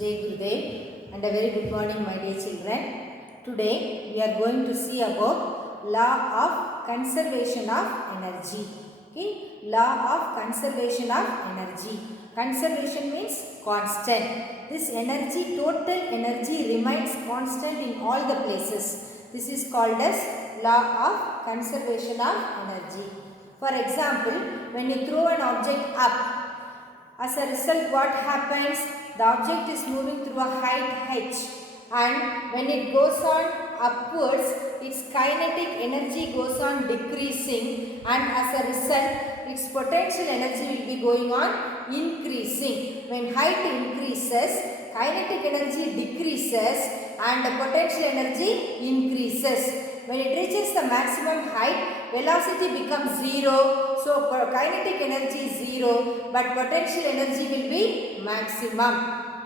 Jai Gurudev and a very good morning my dear children. Today we are going to see about law of conservation of energy. Okay? Law of conservation of energy. Conservation means constant. This energy, total energy remains constant in all the places. This is called as law of conservation of energy. For example, when you throw an object up, as a result, what happens? The object is moving through a height h, and when it goes on upwards, its kinetic energy goes on decreasing, and as a result, its potential energy will be going on increasing. When height increases, kinetic energy decreases and the potential energy increases. When it reaches the maximum height, velocity becomes 0. So, kinetic energy is 0, but potential energy will be maximum.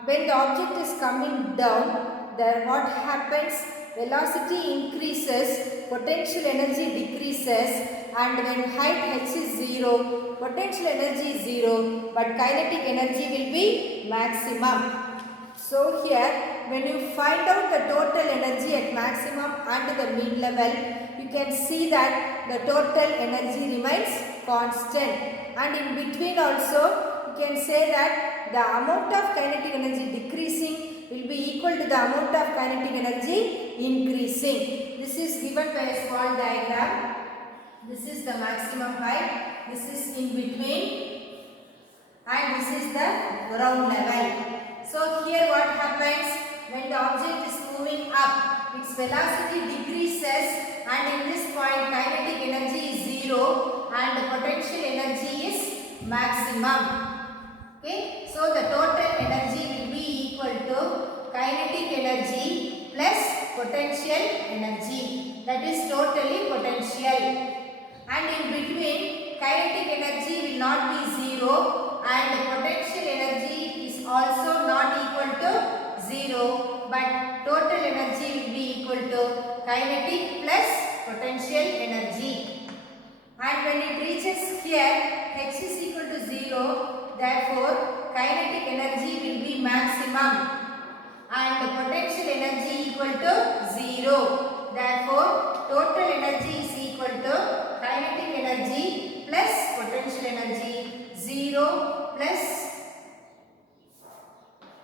When the object is coming down, then what happens? Velocity increases, potential energy decreases, and when height h is 0, potential energy is 0, but kinetic energy will be maximum. So here, when you find out the total energy at maximum and the mean level, you can see that the total energy remains constant, and in between also you can say that the amount of kinetic energy decreasing will be equal to the amount of kinetic energy increasing. This is given by a small diagram. This is the maximum height, this is in between, and this is the ground level. So here what happens? When the object is moving up, its velocity decreases, and in this point kinetic energy is 0 and the potential energy is maximum. Okay, so the total energy will be equal to kinetic energy plus potential energy, that is totally potential. And in between, kinetic energy will not be 0 and potential energy is also not equal to 0, but total energy will be equal to kinetic plus potential energy. And when it reaches here, h is equal to 0, therefore kinetic energy will be maximum and the potential energy equal to 0. Therefore, total energy is equal to kinetic energy plus potential energy, 0 plus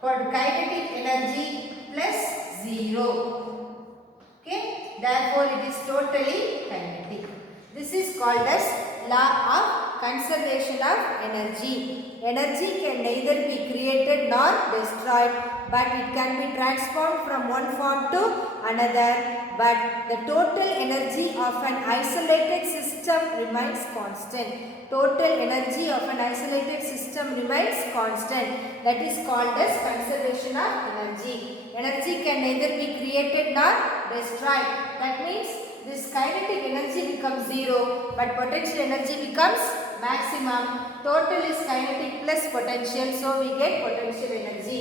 kinetic energy plus 0. Okay, therefore it is totally kinetic. This is called as law of conservation of energy. Energy can neither be created nor destroyed, but it can be transformed from one form to another. But the total energy of an isolated system remains constant. Total energy of an isolated system remains constant. That is called as conservation of energy. Energy can neither be created nor destroyed. That means this kinetic energy becomes 0, but potential energy becomes maximum. Total is kinetic plus potential, so we get potential energy.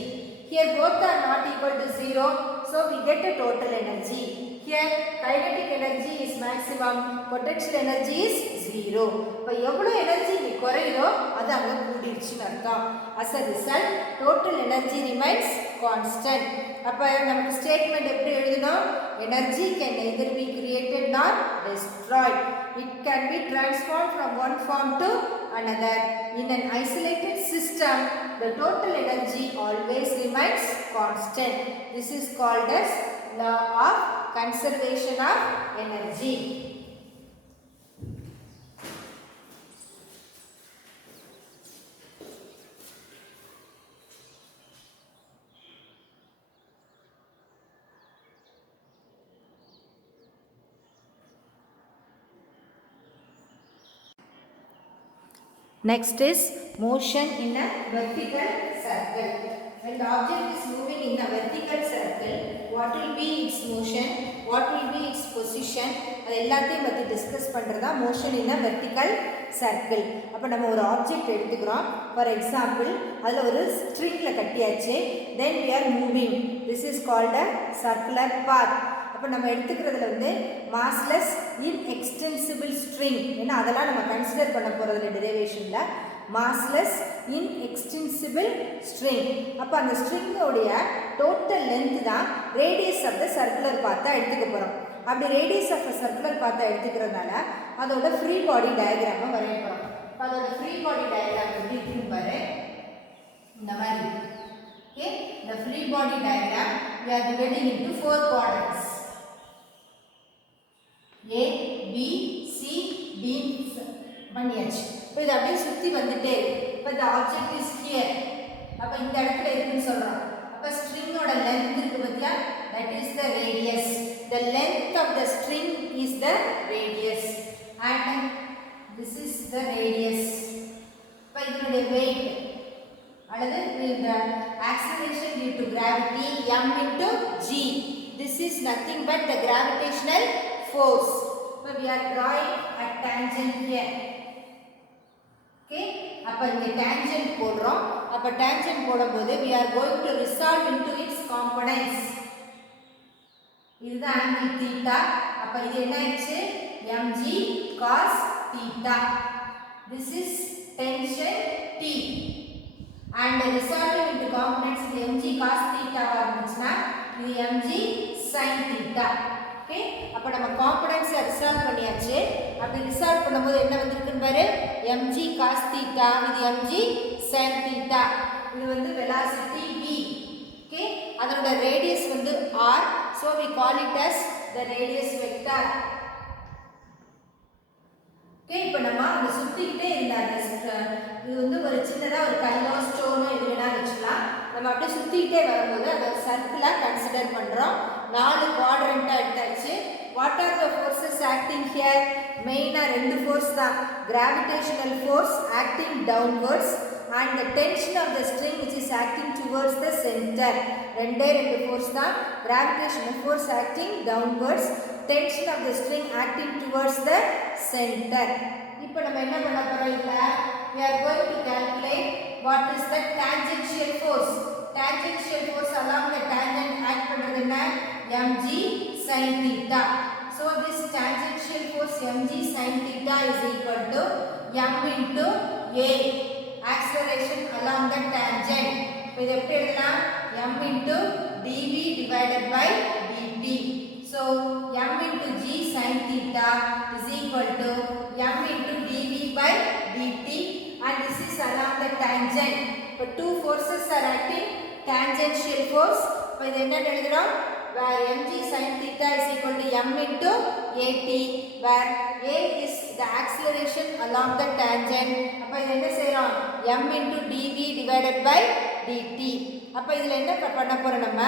Here both are not equal to 0, so we get a total energy. Here kinetic energy is maximum, potential energy is 0. இப்போ எவ்வளவு energy இங்க குறையுதோ அது அங்க கூடிடுச்சுன்னு அர்த்தம். As a result, total energy remains constant. அப்ப நமக்கு statement எப்படி எழுதணும்? Energy can neither be created nor destroyed. It can be transformed from one form to another. In an isolated system, the total energy always remains constant. This is called as law of conservation of energy. Next is motion in a vertical circle. When the object is moving in a vertical circle, what will be its motion? What will be its position? அது எல்லாத்தையும் பற்றி discuss பண்ணுறது தான் motion in a vertical circle. அப்போ நம்ம ஒரு object எடுத்துக்கிறோம். For example அதில் ஒரு ஸ்ட்ரிங்கில் கட்டியாச்சு. Then we are moving. This is called a circular path. அப்போ நம்ம எடுத்துக்கிறதுல வந்து மாஸ்லெஸ் இன்எக்ஸ்டென்சிபிள் ஸ்ட்ரிங், ஏன்னா அதெல்லாம் நம்ம கன்சிடர் பண்ண போகிறதுல டெரிவேஷனில் massless inextensible string. அப்போ அந்த ஸ்ட்ரிங்கோடைய டோட்டல் லென்த் தான் ரேடியஸ் ஆஃப் த சர்க்குலர் பார்த்தா எடுத்துக்க போகிறோம். அப்படி ரேடியஸ் ஆஃப் த சர்க்குலர் பார்த்தா எடுத்துக்கிறதுனால அதோட ஃப்ரீ பாடி டயக்ராமை வரைய போகிறோம். இப்போ அதோட ஃப்ரீ பாடி டயக்ராம் எப்படி இருக்குன்னு பாரு. இந்த மாதிரி. Okay, the free body diagram we are dividing into 4 quadrants. A, B, C, D பண்ணியாச்சு. இப்போ இது அப்படியே சுற்றி வந்துட்டே இருக்கு. இப்போ the object is here. அப்போ இந்த இடத்துல இருக்குன்னு சொல்கிறோம். அப்போ ஸ்ட்ரிங்கோட லென்த் இருக்கு பார்த்தியா, that is the radius. The length of the string is the radius and this is the radius. இப்போ இதனுடைய weight அல்லது the acceleration due to gravity m into g. This is nothing but the gravitational force. So we are drawing a tangent here. Okay, அப்ப இங்க tangent போடுறோம். அப்ப tangent போடும்போது we are going to resolve into its components. இதுதான் angle theta. அப்ப இது என்ன ஆச்சு, mg cos theta. This is tension T. And resolving into components இது mg cos theta வா இருந்துச்சுன்னா இது mg sin theta. ஓகே, அப்போ நம்ம காம்பனன்ட்ஸை ரிசால்வ் பண்ணியாச்சு. அப்படி ரிசால்வ் பண்ணும்போது என்ன வந்திருக்குன்னு பாரு, mg cos theta, இது mg sin theta. இது வந்து வெலாசிட்டி v. ஓகே, அதோட ரேடியஸ் வந்து r. So we call it as the radius vector. Okay, இப்போ நம்ம அதை சுற்றிக்கிட்டே இருந்தாங்க. இது வந்து ஒரு சின்னதாக ஒரு கல்லோ ஸ்டோனோ எது வேணால் வச்சுக்கலாம். நம்ம அப்படியே சுற்றிக்கிட்டே வரும்போது அதை ஒரு சர்க்கிளாக கன்சிடர் பண்ணுறோம். 4 குவாட்ரண்ட்டாக எடுத்தாச்சு. What are the forces acting here? மெயினாக 2 ஃபோர்ஸ் தான். Gravitational force acting downwards and the tension of the string which is acting towards the center. ரெண்டே ஃபோர்ஸ் தான். gravitational force acting downwards, tension of the string acting towards the center. இப்போ நம்ம என்ன பண்ண போறோம், இல்ல we are going to calculate what is the tangential force. Tangential force along the tangent act பண்றது என்ன, mg sin theta. So this tangential force mg sin theta is equal to m into a, acceleration along the tangent. இப்போ இது எப்படி எழுதலாம், m into dv divided by dt. So m into g sin theta is equal to m into dv by dt and this is along the tangent. இப்போ two forces are acting, tangential force. இப்போ இது என்ன எழுதுறோம், where mg sin theta is equal to m into at, where a is the acceleration along the tangent. அப்ப இது என்ன செய்றோம், m into dv divided by dt. அப்ப இதுல என்ன பண்ண போறோம் நம்ம,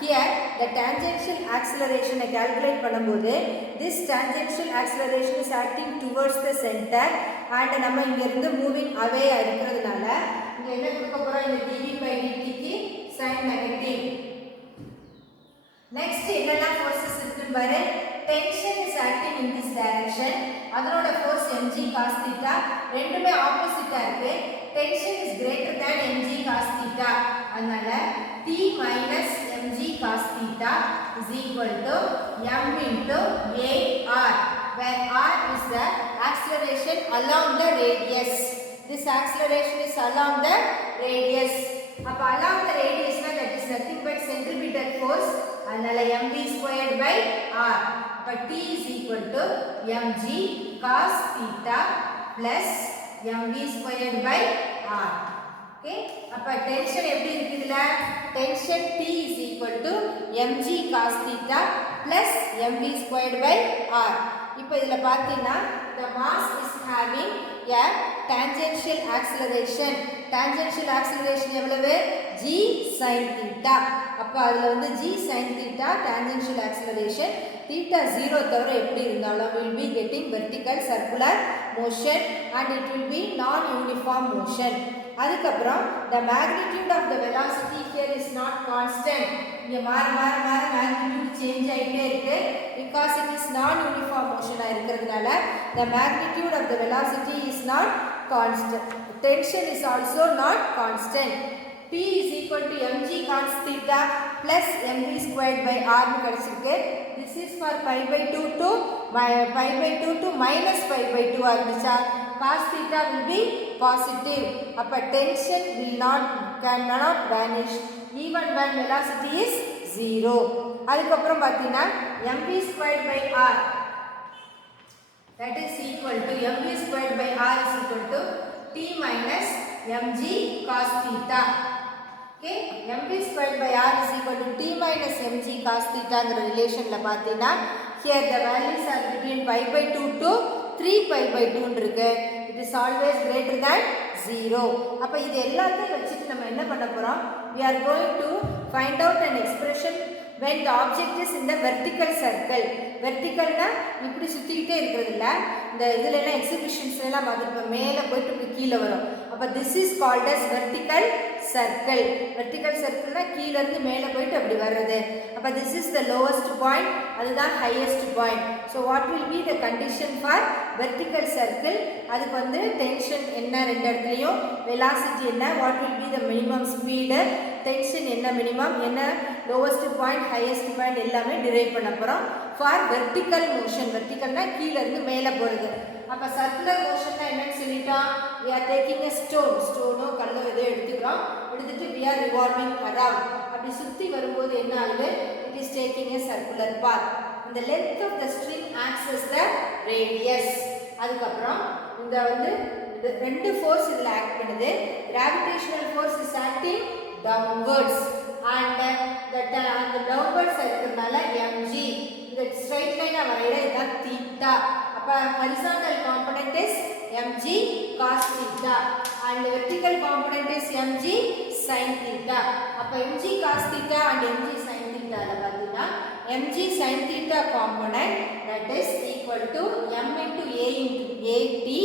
here the tangential acceleration I calculate பண்ணும்போது this tangential acceleration is acting towards the center and நம்ம இங்க இருந்து moving away இருக்கிறதுனால இங்க என்ன கொடுக்க போறோம், இந்த dv by dt க்கு sin negative. Next என்னெல்லாம் forces இருக்குன்னு பாரு. Tension is acting in this direction. அதனோட force mg cos theta. ரெண்டுமே ஆப்போசிட்டா இருக்கு. Tension is greater than mg cos theta. அதனால T minus mg cos theta is equal to m into ar, where r is the acceleration along the radius. This acceleration is along the radius. அப்ப along the radius na, that is nothing but centripetal force. அதனால mv squared by r. அப்ப T is equal to mg cos theta plus mv squared by r. Okay, அப்ப tension எப்படி இருக்குதுல, tension T is equal to mg cos theta plus mv squared by r. இப்போ இதுல பார்த்தீங்கன்னா the mass is having a tangential acceleration. Tangential acceleration எவ்வளவு, g sin theta. அப்ப அதுல வந்து g sin theta tangential acceleration, theta 0 தவிர எப்படி இருந்தாலும் will be getting vertical circular motion and it will be non-uniform motion. அதுக்கப்புறம் the magnitude of the velocity here is not constant. இங்க மாற magnitude change ஆயிட்டே இருக்கு because it is non-uniform motion இருக்கிறதுனால the magnitude of the velocity is not constant. Tension is also not constant. P is equal to mg cos theta plus mv squared by r னு கிடைச்சிருக்கு. This is for pi by 2 to minus pi by 2 ஆ இருந்துச்சா, cos theta will be positive. அப்ப tension cannot vanish even when velocity is 0. அதுக்கப்புறம் பார்த்தீங்கன்னா mv squared by r that is equal to mv squared by r is equal to t minus mg cos theta. Okay, mv squared by r is equal to t minus mg cos theta ங்கிற ரிலேஷன்ல பார்த்தீங்கன்னா here the values are between pi by 2 to 3 pi by 2 ன்னு இருக்கு. it is always greater than 0. அப்ப இது எல்லாத்தையும் வச்சிட்டு நம்ம என்ன பண்ண போறோம்? we are going to find out an expression when the object is in the vertical circle. வெர்டிகல்னா இப்படி சுத்திக்கிட்டே இருக்கிறது இல்ல, இந்த இதுல எல்லாம் எக்ஸிபிஷன்ஸ் எல்லாம் பார்த்துருப்போம், மேலே போயிட்டு இப்படி கீழே வரும். அப்போ this is called as vertical circle. Vertical சர்க்கிள்னா கீழே இருந்து மேலே போயிட்டு அப்படி வர்றது. அப்போ this is the lowest point, அதுதான் highest point. So what will be the condition for vertical circle? அதுக்கு வந்து டென்ஷன் என்ன ரெண்டு இடத்துலையும், வெலாசிட்டி என்ன, what will be the minimum speed, tension என்ன மினிமம், என்ன லோவஸ்ட் பாயிண்ட், ஹையஸ்ட் பாயிண்ட் எல்லாமே டிரைவ் பண்ண போகிறோம். ஃபார் வெர்டிக்கல் மோஷன், வெர்டிக்கல்னா கீழே இருந்து மேலே போகிறது. அப்போ சர்க்குலர் மோஷன்னா என்னன்னு சொல்லிட்டோம்? we are taking a stone, ஸ்டோனோ கல்லோ எதோ எடுத்துக்கிறோம், எடுத்துட்டு we are revolving around. அப்படி சுற்றி வரும்போது என்ன ஆகுது? it is taking a circular path. the length of the string acts as the radius. அதுக்கப்புறம் இந்த வந்து ரெண்டு ஃபோர்ஸ் இதில் ஆக்ட் பண்ணுது. gravitational force is acting downwards and the downwards இருக்கிறதுனால mg, இந்த ஸ்ட்ரைட் லைனா வரையில இதுதான் தீட்டா. அப்ப horizontal component is mg cos theta and vertical component is mg sin theta. அப்ப mg cos theta and mg sin theta ல பார்த்தீங்கன்னா mg sin theta component that is equal to m into a into at,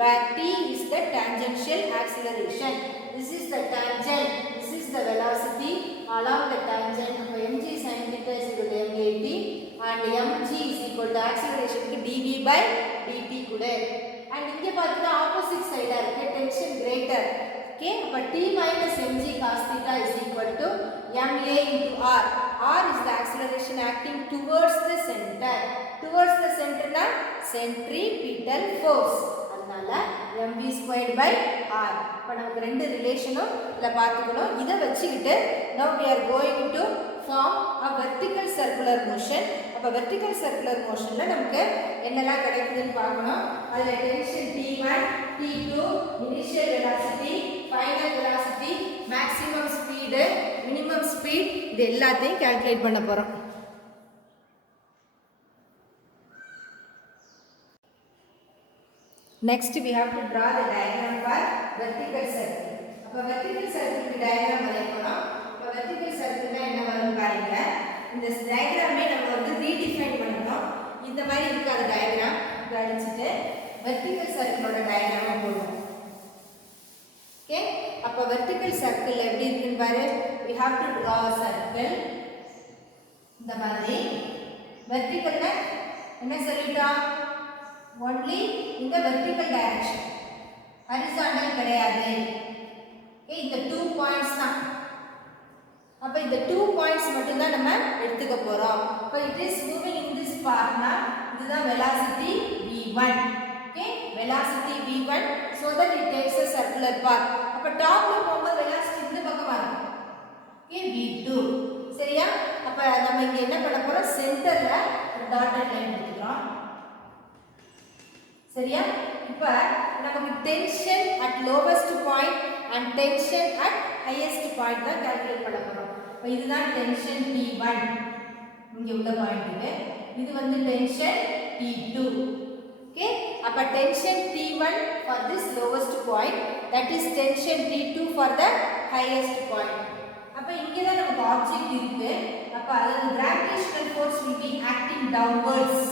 where t is the tangential acceleration. This is the tangent, this is the velocity along the tangent. அப்ப mg sin theta is equal to m at and mg is equal to acceleration க்கு dv by dt கூட. and இங்க பார்த்தீங்கன்னா opposite சைடா இருக்கு, tension greater. Okay, அப்ப t minus mg cos theta is equal to ma into r. r is the acceleration acting towards the center. towards the center na centripetal force. அதனால mv squared by r. அப்ப நமக்கு ரெண்டு ரிலேஷனும் இத பார்த்துக்கணும். இத வச்சிட்டு now we are going to form a vertical circular motion. அப்ப vertical circular motionல நமக்கு என்னெல்லாம் கிடைக்குதுன்னு பார்க்கணும். அதுல tension t1, t2, initial velocity, final velocity, maximum speed, minimum speed, இது எல்லாத்தையும் கால்குலேட் பண்ண போறோம். Next we have to draw the diagram for vertical circle. அப்ப vertical circle க்கு diagram வரையணும். அப்ப vertical circle னா என்ன வரும் பாருங்க. இந்த diagram-ஐ நம்ம வந்து redefine பண்ணனும். இந்த மாதிரி இருக்காது diagram. கழிச்சிட்டு vertical circle-ஓட diagram-ஐ போடுவோம். ஓகே? அப்ப vertical circle எப்படி இருக்குன்னு பாரு. We have to draw a circle. இந்த மாதிரி vertical-னா என்ன சொல்லிட்டோம்? only in the vertical direction, horizontal கிடையாது. ஓகே, இந்த 2 points தான். அப்ப இந்த 2 points மட்டும் தான் நம்ம எடுத்துக்க போறோம். அப்ப it is moving in this path னா இதுதான் velocity v1. Okay, velocity v1 so that it takes a circular path. அப்ப டாப்ல போகும்போது velocity இந்த பக்கம் வரும். Okay, v2. சரியா? அப்ப நம்ம இங்க என்ன பண்ண போறோம்? சென்டர்ல ஒரு டாட்டட் லைன் எடுத்துக்கிறோம். சரியா? இப்ப நமக்கு tension at lowest point and tension at highest point தான் கால்குலேட் பண்ண போறோம். அப்ப இதுதான் tension T1 இங்க உள்ள பாயிண்ட். இது வந்து tension T2. ஓகே, அப்ப tension T1 for this lowest point, that is tension T2 for the highest point. அப்ப இங்க தான் நமக்கு ஆப்ஜெக்ட் இருக்கு. அப்ப அதோட gravitational force will be acting downwards.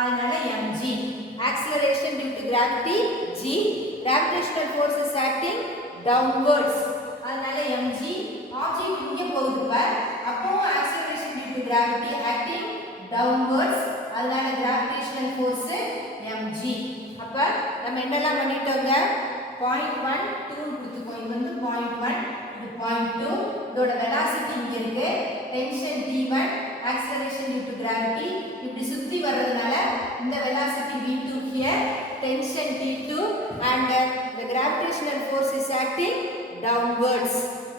அதனால mg, acceleration due to gravity g, gravitational force is acting downwards. அதனால mg, object இங்க போகுது பார், அப்போ acceleration due to gravity acting downwards. அதனால gravitational force mg. அப்ப நம்ம என்னெல்லாம் பண்ணிட்டோங்க? 0.1 2 கொடுத்துக்கோ. இது வந்து 0.1, இது 0.2. இதோட velocity இங்க இருக்கு. tension t1, acceleration due to gravity. இப்படி சுத்தி வர்றதுனால இந்த velocity v2 here here tension T2 and the gravitational force is acting downwards.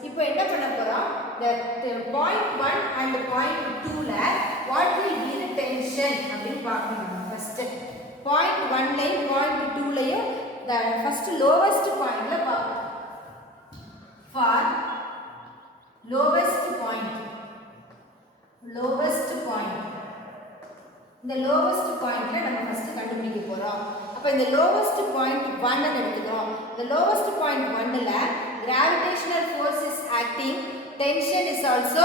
இப்போ என்ன பண்ண போறோம், the point 1 and point 2 ல what will be the tension அப்படினு பார்க்கணும். first point 1 லையும் point 2 லையும் the first lowest point ல பார்க்கணும். for lowest point இந்த lowest pointல நம்ம ஃபர்ஸ்ட் கண்டுபிடிக்க போறோம். அப்ப இந்த lowest point 1 ன்னு எடுத்துக்கிறோம். the lowest point 1 ல gravitational force is acting, tension is also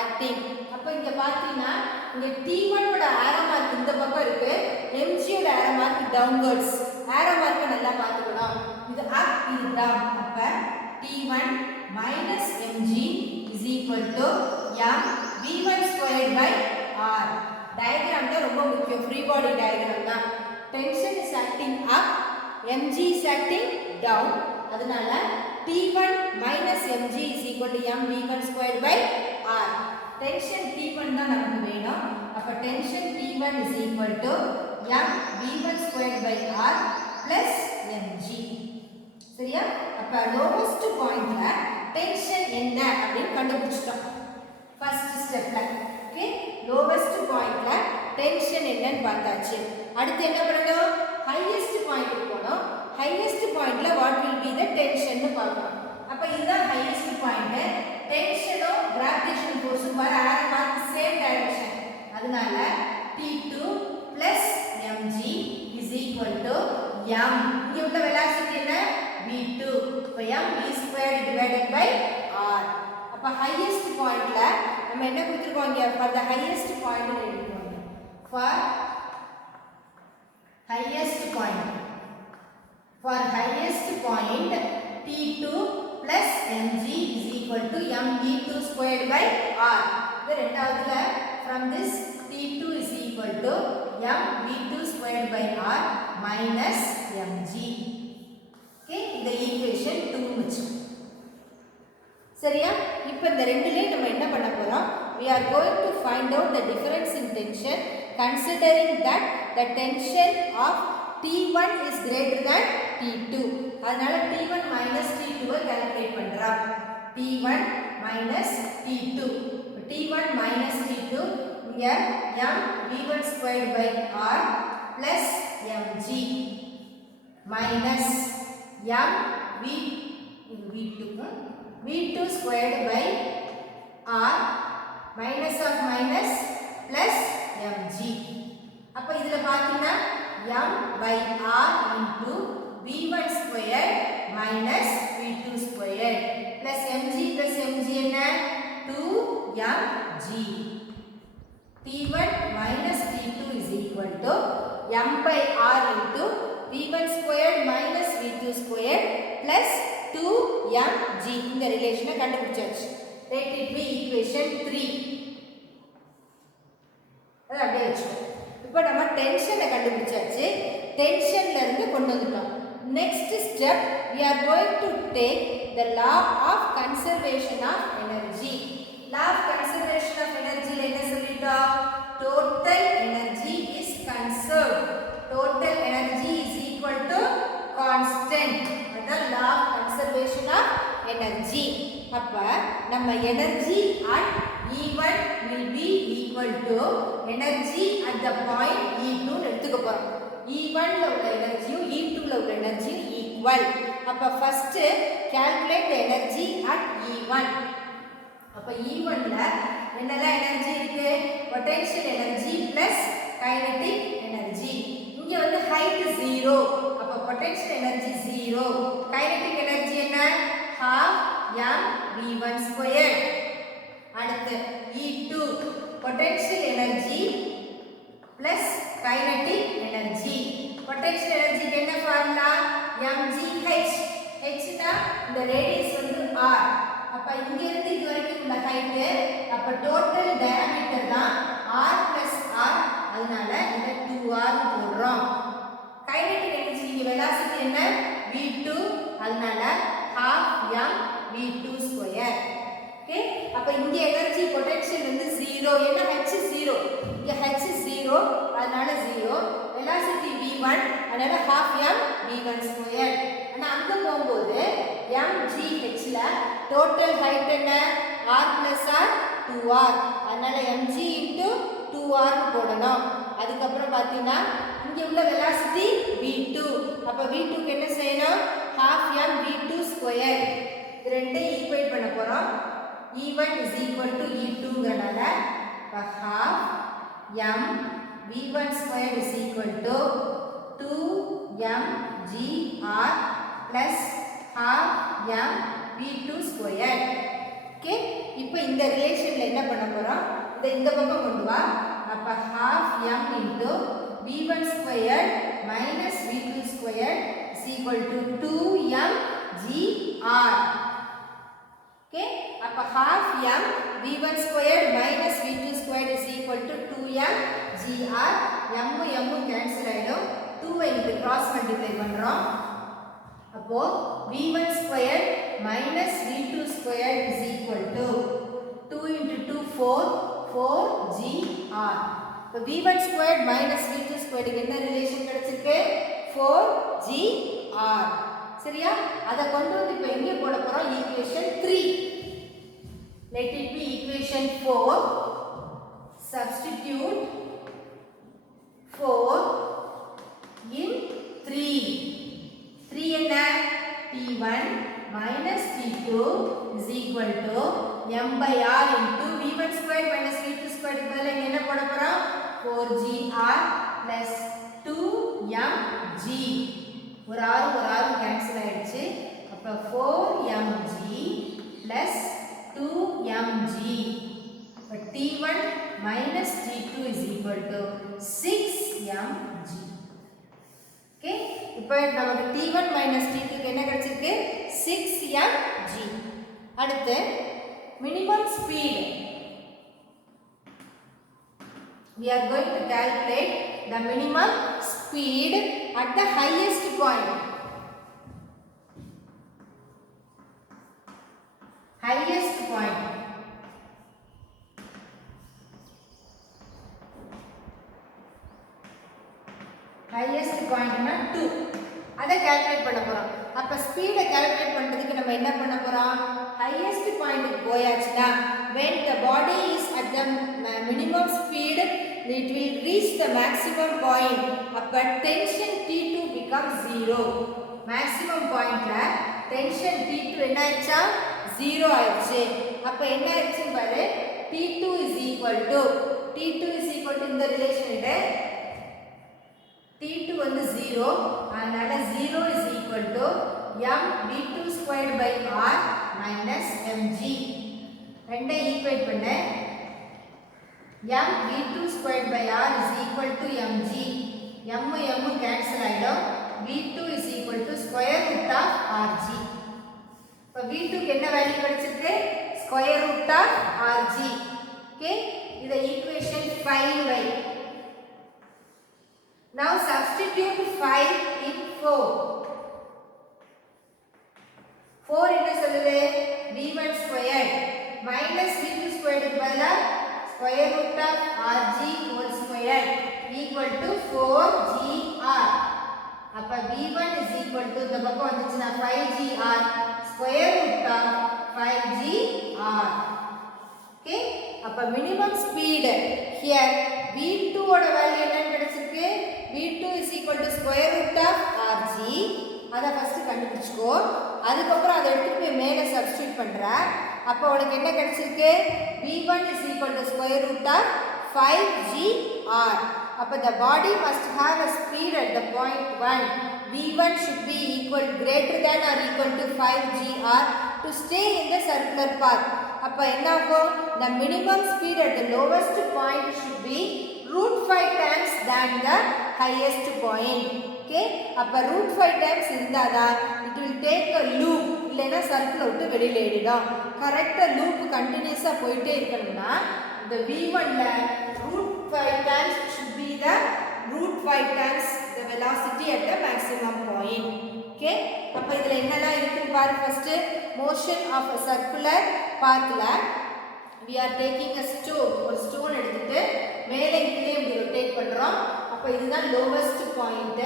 acting. அப்ப இங்க பாத்தீங்கன்னா இங்க T1 ஓட arrow mark இந்த பக்கம் இருக்கு, mg ஓட arrow mark downwards. arrow mark நல்லா பாத்துக்கணும். இது up இது down. அப்ப T1 minus mg is equal to m v1 squared by r. diagram தான் ரொம்ப முக்கியம், free body diagram தான். tension is acting up, mg is acting down. அதனால T1 minus mg is equal to m v1 squared by r. tension T1 தான் நமக்கு வேணும். அப்ப tension T1 is equal to m v1 squared by r plus mg. சரியா? அப்ப lowest pointல tension என்ன அப்படினு கண்டுபிடிச்சிட்டோம் first stepல. ஓகே, lowest pointல tension என்னன்னு பார்த்தாச்சு. அடுத்து என்ன பண்ணணும், highest point போறோம். highest pointல what will be the tension னு பார்க்கணும். அப்ப இதுதான் highest point. tensionம் gravitational force வர arrow mark same direction. அதனால T2 plus mg is equal to m. இங்க உள்ள velocity என்ன, v2. அப்ப m v squared divided by r. அப்ப highest pointல நம்ம என்ன கொடுத்திருக்கோம், இங்க for the highest point னு எழுதிருக்கோம். for highest point T2 plus mg is equal to m v2 squared by r. இது இரண்டாவதுல from this T2 is equal to m v2 squared by r minus mg. okay, இந்த equation 2 வச்சு. சரியா? இப்போ இந்த ரெண்டுலயே நம்ம என்ன பண்ண போறோம், we are going to find out the difference in tension considering that the tension of T1 is greater than T2. அதனால T1 minus T2 ஐ கால்குலேட் பண்றோம். T1 minus T2. T1 minus T2 இங்க m v1 squared by r plus mg minus m v2 squared by r minus of minus plus mg. அப்ப இதுல பாத்தீங்கன்னா m by r into v1 squared minus v2 squared plus mg என்ன 2mg. T1 minus T2 is equal to m by r into v1 squared minus v2 squared plus 2mg. இந்த ரிலேஷனை கண்டுபிடிச்சாச்சு. let it be equation 3. அது அப்படியே வெச்சுக்கோ. இப்போ நம்ம டென்ஷனை கண்டுபிடிச்சாச்சு, டென்ஷன்ல இருந்து கொண்டு வந்துட்டோம். next step we are going to take the law of conservation of energy. law of conservation of energy ல என்ன சொல்லிட்டோம், total energy is conserved, total energy is equal to constant. அதான் law of conservation of energy. அப்ப நம்ம energy at E1 will be equal to energy at the point E2 னு எடுத்துக்க போறோம். E1 ல உள்ள எனர்ஜியும் E2 ல உள்ள எனர்ஜியும் ஈக்குவல். அப்ப first calculate the energy at E1. அப்ப E1 ல என்னெல்லாம் எனர்ஜி இருக்கு, potential energy plus kinetic energy. இங்க வந்து ஹைட் 0, அப்ப பொட்டன்ஷியல் எனர்ஜி 0, கைனெடிக் எனர்ஜி என்ன half m v1 squared. அடுத்து E2 potential energy plus kinetic energy. potential energy என்ன ஃபார்முலா, mgh. h னா இந்த ரேடியஸ் வந்து r. அப்ப இங்க இருந்து இது வரைக்கும் உள்ள ஹைட், அப்ப டோட்டல் டயாமீட்டர் தான் r plus r. அதனால இத 2r போடுறோம். kinetic energy இங்க velocity என்ன v2, அதனால half m v2 square. Okay, அப்ப இங்க எனர்ஜி பொட்டன்ஷியல் வந்து 0, ஏன்னா h 0, இங்க h 0, அதனால 0. velocity v1 v1 அதனால half m v1 squared. ஆனா அங்க போகும்போது mgh ல total height என்ன r plus r 2r. அதனால mg into 2r னு போடணும். அதுக்கு அப்புறம் பாத்தீங்கன்னா இங்க உள்ள velocity v2. அப்ப v2 க்கு என்ன செய்யணும் half m v2 squared. இது ரெண்டையும் ஈக்குவேட் பண்ண போறோம். e1 is equal to e2 ங்கறனால half m v1 squared is equal to 2mgr plus half m v2 squared. Okay, இப்போ இந்த ரிலேஷன்ல என்ன பண்ண போறோம் இத இந்த பக்கம் கொண்டு வா. அப்ப half m into v1 squared minus v2 squared is equal to 2mgr. Okay, அப்ப half m v1 squared minus v2 squared is equal to 2mgr. m cancel ஆயிடும். 2 ஐ இங்க கிராஸ் மல்டிப்ளை பண்றோம். அப்போ v1 squared minus v2 squared is equal to 2 into 2 4gr. இப்போ v1 squared minus v2 squared க்கு என்ன relation கிடைச்சிருக்கு 4gr. சரியா அத கொண்டு வந்து இப்போ எங்க போட போறோம் equation 3. let it be equation 4. substitute 4 in 3. 3 என்ன t1 minus t2 is equal to m by r into v1 squared minus v2 squared க்கு பதிலா என்ன போட போறோம் 4gr plus 2mg. ஒரு r கேன்சல் ஆயிடுச்சு. அப்ப 4mg plus 2mg. அப்ப t1 minus t2 is equal to 6mg. Okay, இப்போ நமக்கு t1 minus t2 க்கு என்ன கிடைச்சிருக்கு 6mg. அடுத்து minimum speed. We are going to calculate the minimum speed at the highest point. Highest point. Highest point na 2. அத calculate பண்ண போறோம். அப்ப ஸ்பீட கால்குலேட் பண்றதுக்கு நம்ம என்ன பண்ண போறோம் highest point க்கு போயாச்சுனா when the body is at the minimum speed it will reach the maximum point. அப்ப tension T2 becomes 0. maximum pointல tension T2 என்ன ஆயிடுச்சா 0 ஆயிடுச்சு. அப்ப என்ன ஆயிடுச்சு பாரு T2 is equal to இந்த ரிலேஷன் இட T2 வந்து 0 அதனால 0 is equal to m v2 squared by r minus mg. ரெண்டை ஈக்குவேட் பண்ண m v2 squared by r is equal to mg. m cancel ஆயிடும். v2 is equal to square root of rg. இப்ப v2 க்கு என்ன value கிடைச்சிருக்கு square root of rg. okay, இத equation 5 why. now substitute 5 in 4. 4 என்ன சொல்லுது v1 squared minus v2 squared க்கு பதிலா square root of rg whole squared equal to 4gr. அப்ப v1 is equal to இந்த பக்கம் வந்துச்சுனா 5gr square root of 5gr. okay, அப்ப minimum speed here v2 ஓட வேல்யூ என்னன்னு கிடைச்சிருக்கு v2 is equal to square root of rg. அத first கண்டுபிடிச்சுக்கோ. அதுக்கு அப்புறம் அதை எடுத்து போய் மேலே சப்ஸ்டிட்யூட் பண்ற. அப்ப உனக்கு என்ன கிடைச்சிருக்கு v1 is equal to square root of 5gr. அப்ப the body must have a speed at the point 1. v1 should be greater than or equal to 5gr to stay in the circular path. அப்ப என்ன ஆகும் the minimum speed at the lowest point should be √5 times than the highest point. okay, அப்ப √5 times இருந்தாதான் it will take a loop. இல்லனா circle விட்டு வெளியில ஏறிடும். கரெக்ட்டா லூப் கண்டினியூஸா போயிட்டே இருக்கணும்னா இந்த v1 ல √5 times should be the √5 times the velocity at the maximum point. okay, அப்ப இதுல என்னலாம் இருக்குன்னு பாரு. first motion of a circular pathல we are taking a stone. ஒரு ஸ்டோன் எடுத்துட்டு மேலே கீழே இப்படி ரொட்டேட் பண்றோம். அப்போ இதுதான் lowest point.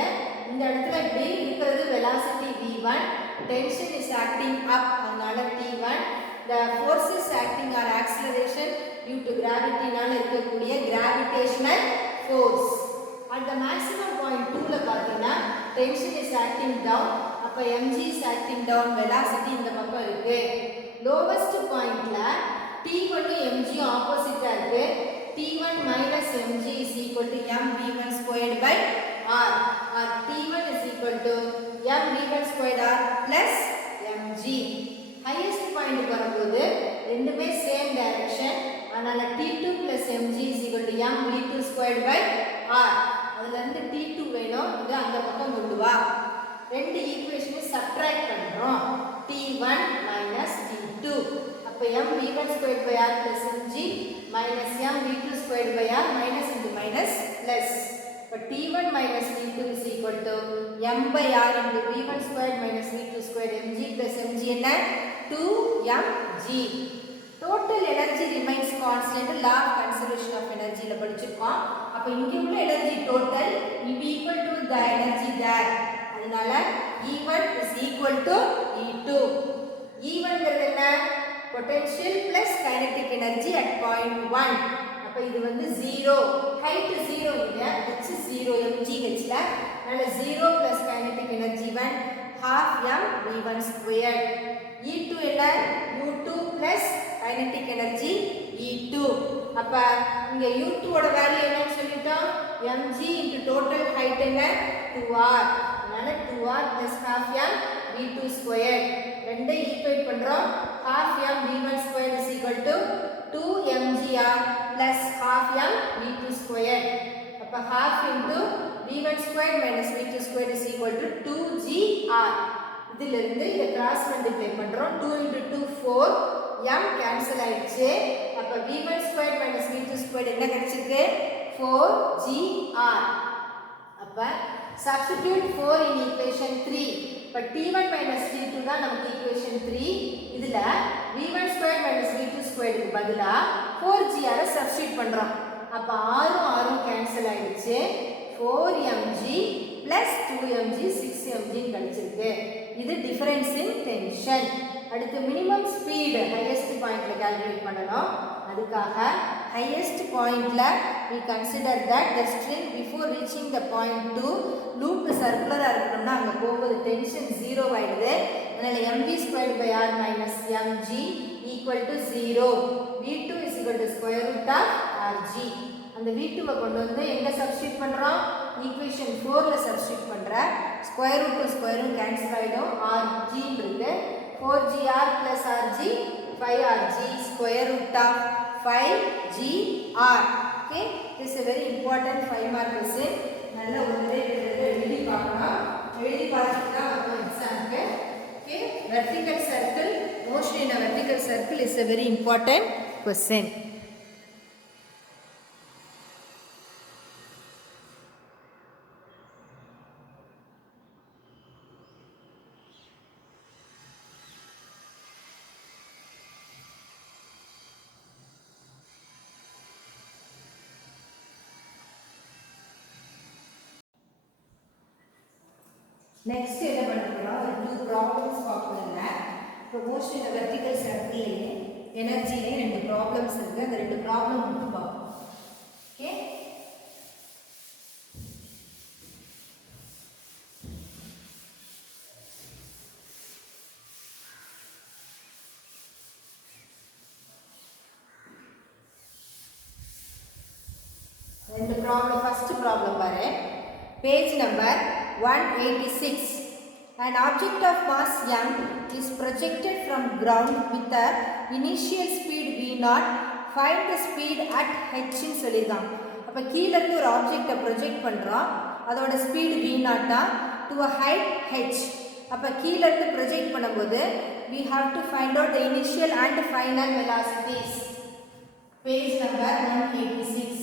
இந்த இடத்துல இப்படி இருக்கிறது velocity v1, tension is acting up, அதனால t1, the force is acting or acceleration due to gravity னால இருக்கக்கூடிய gravitational force. At the maximum point 2ல பார்த்தீங்கன்னா tension is acting down, அப்போ mg is acting down, velocity இந்த பக்கம் இருக்கு. lowest pointல t1 mg ஆப்போசிட்டா இருக்கு. t1 minus mg is equal to mv1 squared by r, or t1 is equal to mv1 squared r plus mg. highest point வரும்போது ரெண்டுமே same direction, அதனால t2 plus mg is equal to mv2 squared by r. அதுல இருந்து t2 வேணும், இது அந்த பக்கம் கொண்டு வா. ரெண்டு ஈக்குவேஷனை சப்ட்ராக்ட் பண்றோம். t1 minus t2, அப்ப mv1 squared by r plus mg minus mv2 squared by r minus into minus plus. But t1 minus t2 is equal to m by r into v1 squared minus v2 squared mg plus mg என்ன 2mg. Total energy remains constant, law of conservation of energy ல படிச்சிருக்கோம். அப்ப இங்க உள்ள energy total will be equal to the energy there. அதனால E1 is equal to E2. E1 ங்கிறது என்ன? Potential plus kinetic energy at point 1. அப்ப இது வந்து 0, height 0 இங்க, h 0 mgh ல, அதனால 0 plus kinetic energy 1 half m v1 squared. E2 என்ன? U2 plus kinetic energy E2. அப்ப இங்க U2 ஓட வேல்யூ என்னன்னு சொல்லிட்டோம்? mg into total height என்ன? 2r. அதனால 2r plus half m v2 squared. ரெண்டை ஈக்குவேட் பண்றோம். half m v1 squared is equal to 2mgr plus half m v2 squared. அப்ப half into v1 squared minus v2 squared is equal to 2gr. இதிலிருந்து இத cross multiply பண்றோம். 2 into 2 4, m cancel ஆயிடுச்சு. அப்ப v1 squared minus v2 squared என்ன கிடைச்சிருக்கு? 4gr. அப்ப substitute 4 in equation 3. இப்ப t1 minus t2 தான் நமக்கு equation 3. இதுல v1 squared minus v2 squared க்கு பதிலா 4gr சப்ஸ்டிட்யூட் பண்றோம். அப்ப r ம் கேன்சல் ஆயிடுச்சு. 4mg plus 2mg 6mg கிடைச்சிருக்கு. இது டிஃபரன்ஸ் இன் டென்ஷன். அடுத்து மினிமம் ஸ்பீட் ஹையஸ்ட் பாயிண்ட்ல கால்குலேட் பண்ணனும். அதுக்காக highest pointல we consider that the string before reaching the point 2 loop circular இருக்கணும்னா அங்க போகும்போது tension 0 ஆயிடுது. அதனால mv squared by r minus mg equal to 0. v2 is equal to square root of rg. அந்த v2 வை கொண்டு வந்து எங்க சப்ஸ்டிட்யூட் பண்றோம்? ஈக்குவேஷன் 4 ல சப்ஸ்டிட்யூட் பண்ற. Square root to square root cancel ஆயிடும். rg இருக்கு. 4gr plus rg 5rg square root of 5gr. Okay, this is a very important 5 mark question. நல்ல ஒரு தடவை எழுதி பார்க்கணும். எழுதி பார்த்துட்டு தான் வரும் எக்ஸாம்க்கு. Okay, vertical circle, motion in a vertical circle is a very important question. Next என்ன பண்ணுறோம்? ஒரு 2 ப்ராப்ளம்ஸ் பார்க்கணுங்க. இப்போ மோஷன் இந்த வெர்டிக்கல் சர்க்கிள்லேயே எனர்ஜிலே 2 ப்ராப்ளம்ஸ் இருக்குது. அந்த 2 ப்ராப்ளம் மட்டும் பார்ப்போம். ஓகே, ரெண்டு ப்ராப்ளம். ஃபர்ஸ்ட் ப்ராப்ளம் பாரு, page number 186. An object of mass m is projected from ground with a initial speed v0. Find the speed at h ன்னு சொல்லிருக்காங்க. அப்ப கீழ இருந்து ஒரு ஆப்ஜெக்ட்டை ப்ரொஜெக்ட் பண்றோம். அதோட ஸ்பீட் v0 தான், to a height h. அப்ப கீழ இருந்து ப்ரொஜெக்ட் பண்ணும்போது we have to find out the initial and final velocities. Page number 186.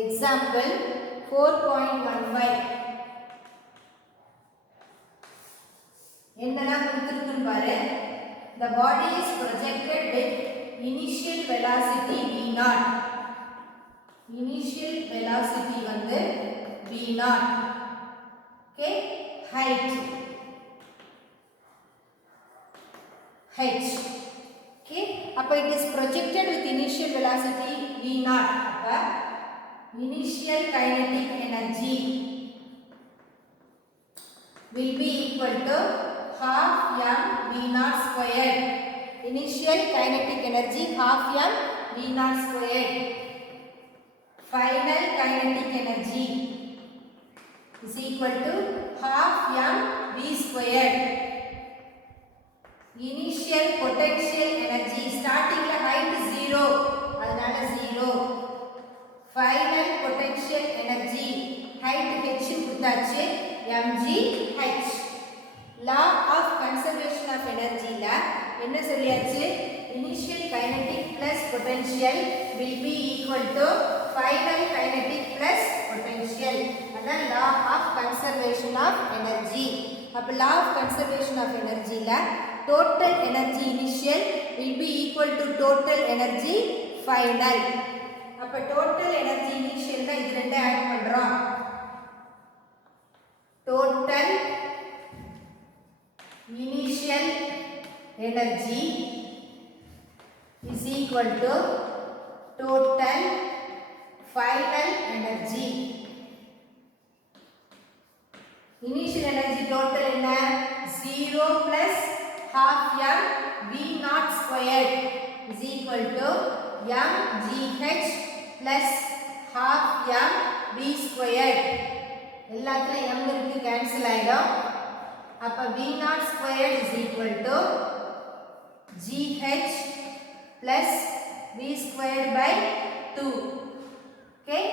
Example 4.15. என்னன்னா கொடுத்திருக்குன்னு பாரு. The body is projected with initial velocity v naught. Initial velocity வந்து v naught. Okay, height h. Okay, அப்ப it is projected with initial velocity v naught. அப்ப initial kinetic energy will be equal to half m v naught squared. Initial kinetic energy half m v naught squared. Final kinetic energy is equal to half m v squared. Initial potential energy starting la height 0 adanaல 0. Final potential energy height h கொடுத்தாச்சு mgh. Law of conservation of energy la என்ன சொல்லியாச்சு initial kinetic plus potential will be equal to final kinetic plus potential. அதான் law of conservation of energy. அப்ப law of conservation of energy la total energy initial will be equal to total energy final. அப்ப total energy initial னா இது ரெண்ட add பண்றோம். Total initial energy is equal to total final energy. Initial energy total என்ன 0 plus half m v naught squared is equal to mgh plus half m v squared. எல்லாத்துல m இருக்கு cancel ஆயிடும். அப்ப v naught squared is equal to gh plus v squared by 2. Okay,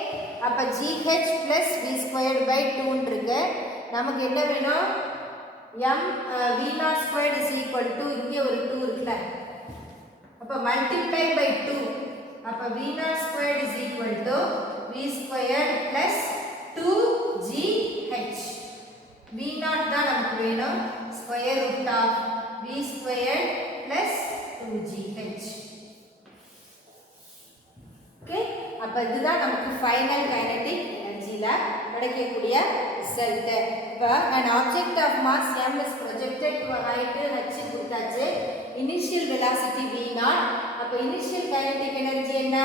அப்ப gh plus v squared by 2 ன்னு இருக்கு. நமக்கு என்ன வேணும் m v naught squared is equal to இங்க ஒரு 2 இருக்குல. அப்ப multiply by 2. அப்ப v naught squared is equal to v squared plus 2gh. v naught தான் நமக்கு வேணும். square root of v squared plus 2gh. Okay, அப்ப இதுதான் நமக்கு final kinetic energy ல கிடைக்கக்கூடிய ரிசல்ட். இப்ப an object of mass m is projected to a height h கொடுத்தாச்சு. initial velocity v naught. அப்ப initial kinetic energy என்ன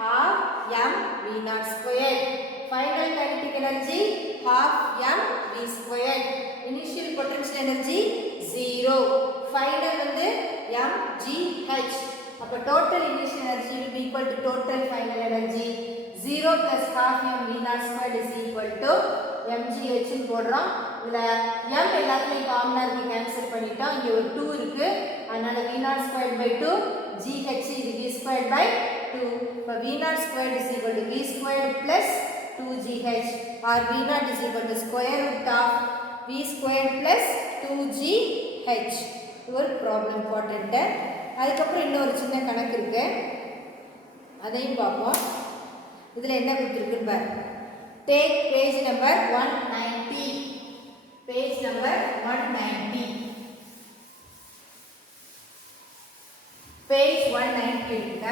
half m v naught squared. final kinetic energy half m v squared. initial potential energy 0. final வந்து mgh. அப்ப total initial energy will be equal to total final energy. 0 plus half m v naught squared is equal to mgh ன்னு போடுறோம். இதுல m எல்லாத்துலயும் காமனா இருக்கு cancel பண்ணிட்டோம். இங்க ஒரு 2 இருக்கு. அதனால v naught squared by 2 gh இது v squared by 2. இப்ப v naught squared is equal to v squared plus 2gh or v naught is equal to square root of v squared plus 2gh. இது ஒரு problem important. அதுக்கப்புறம் இன்னொரு சின்ன கணக்கு இருக்கு, அதையும் பார்ப்போம். இதில் என்ன கொடுத்துருக்குன்னு பாரு. Take page number 190. Page number 190. Page 190 எடுங்க.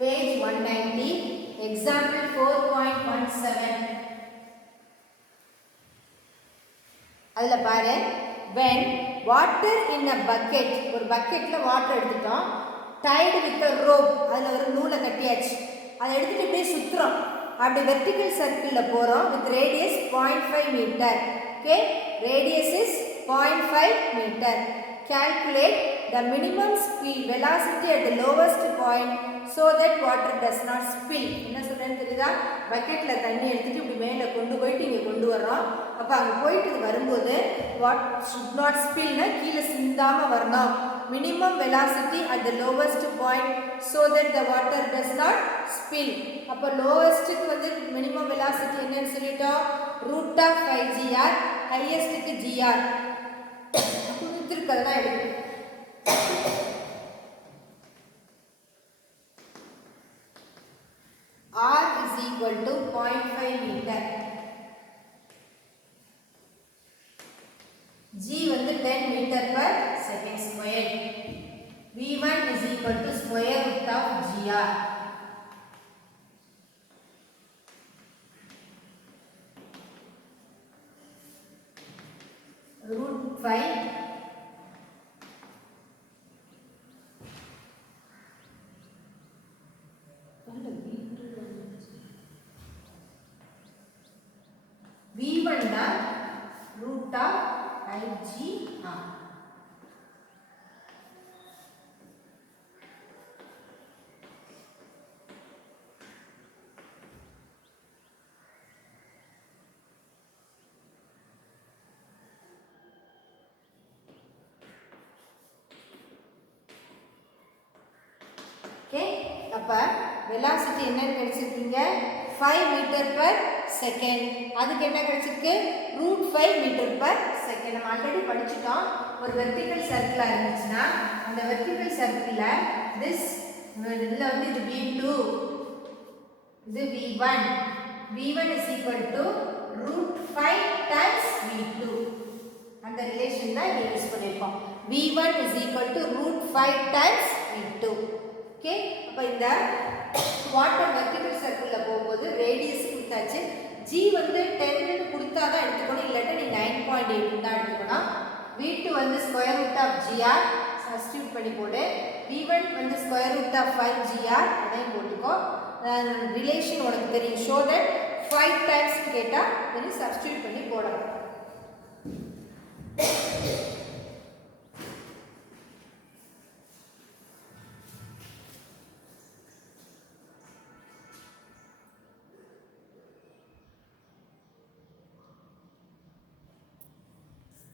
Page 190, example 4.17. அதில் பாரு, when water in a bucket, ஒரு பக்கெட்டில் வாட்டர் எடுத்துட்டோம், tied with a rope, அதில் ஒரு நூலை கட்டியாச்சு, அதை எடுத்துகிட்டு போய் சுற்றுறோம். அப்படி வெர்டிக்கல் சர்க்கிளில் போகிறோம் with radius 0.5 meter. Okay, radius is 0.5 meter. Calculate the minimum speed velocity at the lowest point so that water does not spill. என்ன சொல்றேன்னு தெரியுதா? பக்கெட்ல தண்ணி எடுத்துட்டு இப்படி மேலே கொண்டு போயிட்டு இங்கே கொண்டு வரோம். அப்போ அங்கே போயிட்டு வரும்போது what should not spill னா கீழே சிந்தாமல் வரணும். minimum velocity at the lowest point so that the water does not spill. அப்போ lowestக்கு வந்து minimum velocity என்னன்னு சொல்லிட்டோம், root of 5gr, highestக்கு gr. கொடுத்துருக்கதெல்லாம் எடுத்து r is equal to 0.5 10 meter per second square. V1 is equal to square root of GR. Root 5 V1 da root of IGR. Okay, அப்ப velocity என்ன கிடைச்சிருக்கீங்க 5 meter per second. அதுக்கு என்ன கிடைச்சிருக்கு root 5 meter per second. நம்ம already படிச்சிட்டோம். ஒரு vertical circle இருந்துச்சுனா அந்த vertical circle இதுல வந்து இது V2 இது V1. V1 is equal to root 5 times V2. அந்த ரிலேஷன் தான் இங்க யூஸ் பண்ணிருக்கோம். V1 is equal to root 5 times V2. Okay, அப்ப இந்த வாட்டர் வெர்டிகல் சர்க்கிள்ல போகும்போது ரேடியஸ் கொடுத்தாச்சு. G வந்து 10 ன்னு கொடுத்தா தான் எடுத்துக்கணும், இல்லட்டா நீ 9.8 தான் எடுத்துக்கணும். V2 வந்து square root of GR substitute பண்ணி போடு. V1 வந்து ஸ்கொயர் ரூட் ஆஃப் 5GR அதையும் போட்டுக்கோ. ரிலேஷன் உனக்கு தெரியும். ஷோ தட் 5 டைம்ஸ் கேட்டா நீ சப்ஸ்டிட்யூட் பண்ணி போடலாம்.